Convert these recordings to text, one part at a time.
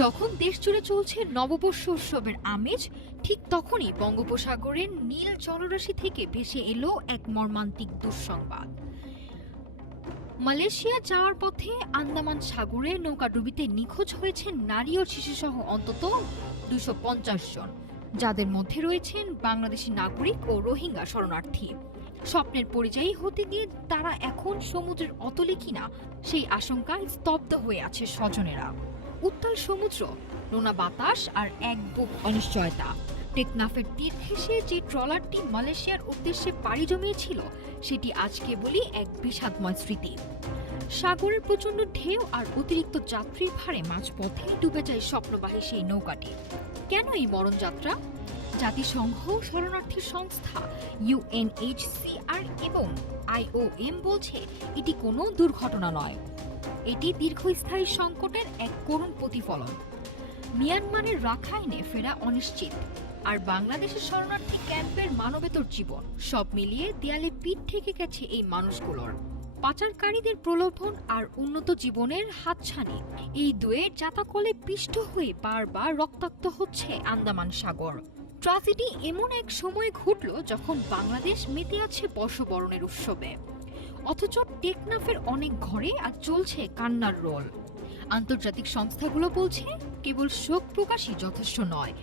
যখন দেশ জুড়ে চলছে নববর্ষ উৎসবের আমেজ, ঠিক তখনই বঙ্গোপসাগরের নীল জলরাশি থেকে ভেসে এলো এক মর্মান্তিক দুঃসংবাদ। মালয়েশিয়া যাওয়ার পথে আন্দামান সাগরে নৌকাডুবিতে নিখোঁজ হয়েছেন নারী ও শিশুসহ অন্তত 250 জন, যাদের মধ্যে রয়েছেন বাংলাদেশি নাগরিক ও রোহিঙ্গা শরণার্থী। স্বপ্নের পরিযায়ী হতে গিয়ে তারা এখন সমুদ্রের অতলে কিনা সেই আশঙ্কায় স্তব্ধ হয়ে আছে স্বজনেরা। উত্তাল সমুদ্র, নোনা বাতাস আর এক বুক অনিশ্চয়তা। টেকনাফের তীর ঘেঁষে যে ট্রলারটি মালয়েশিয়ার উদ্দেশ্যে পাড়ি জমিয়েছিল, সেটি আজ কেবলই এক বিষাদময় স্মৃতি। সাগরের প্রচণ্ড ঢেউ আর অতিরিক্ত যাত্রীর ভারে মাঝপথে ডুবে যায় স্বপ্নবাহী সেই নৌকাটি। কেন এই মরণযাত্রা? জাতিসংঘ, শরণার্থী সংস্থা UNHCR এবং IOM বলছে এটি কোনো দুর্ঘটনা নয়, এটি দীর্ঘস্থায়ী সংকটের এক করুণ প্রতিফলন। মিয়ানমারের রাখাইনে ফেরা অনিশ্চিত, আর বাংলাদেশের শরণার্থী ক্যাম্পের মানবেতর জীবন, সব মিলিয়ে দেয়ালে পিঠ ঠেকে গেছে এই মানুষগুলোর। পাচারকারীদের প্রলোভন আর উন্নত জীবনের হাতছানি, এই দুয়ের জাতাকলে পিষ্ট হয়ে বারবার রক্তাক্ত হচ্ছে আন্দামান সাগর। ট্র্যাজেডি এমন এক সময় ঘটল যখন বাংলাদেশ মেতে আছে বর্ষবরণের উৎসবে, অথচ টেকনাফের অনেক ঘরে আজ চলছে কান্নার রোল। আন্তর্জাতিক সংস্থাগুলো বলছে কেবল শোক প্রকাশই যথেষ্ট নয়,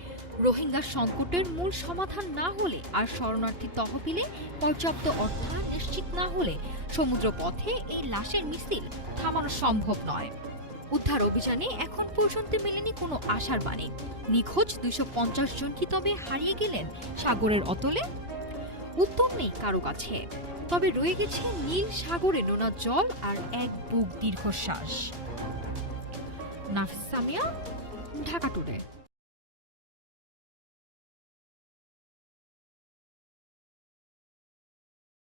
রোহিঙ্গা সংকটের মূল সমাধান না হলে আর শরণার্থী তহবিলে পর্যাপ্ত অর্থায়ন নিশ্চিত না হলে সমুদ্রপথে এই লাশের মিছিল থামানো সম্ভব নয়। উদ্ধার অভিযানে এখন পর্যন্ত মেলেনি কোনো আশার বাণী। নিখোঁজ 250 জন কি তবে হারিয়ে গেলেন সাগরের অতলে? উত্তর নেই কারো কাছে, তবে রয়ে গেছে নীল সাগরে নোনা জল আর এক বুক দীর্ঘশ্বাস। নাফিস সামিয়া, ঢাকা টুডে।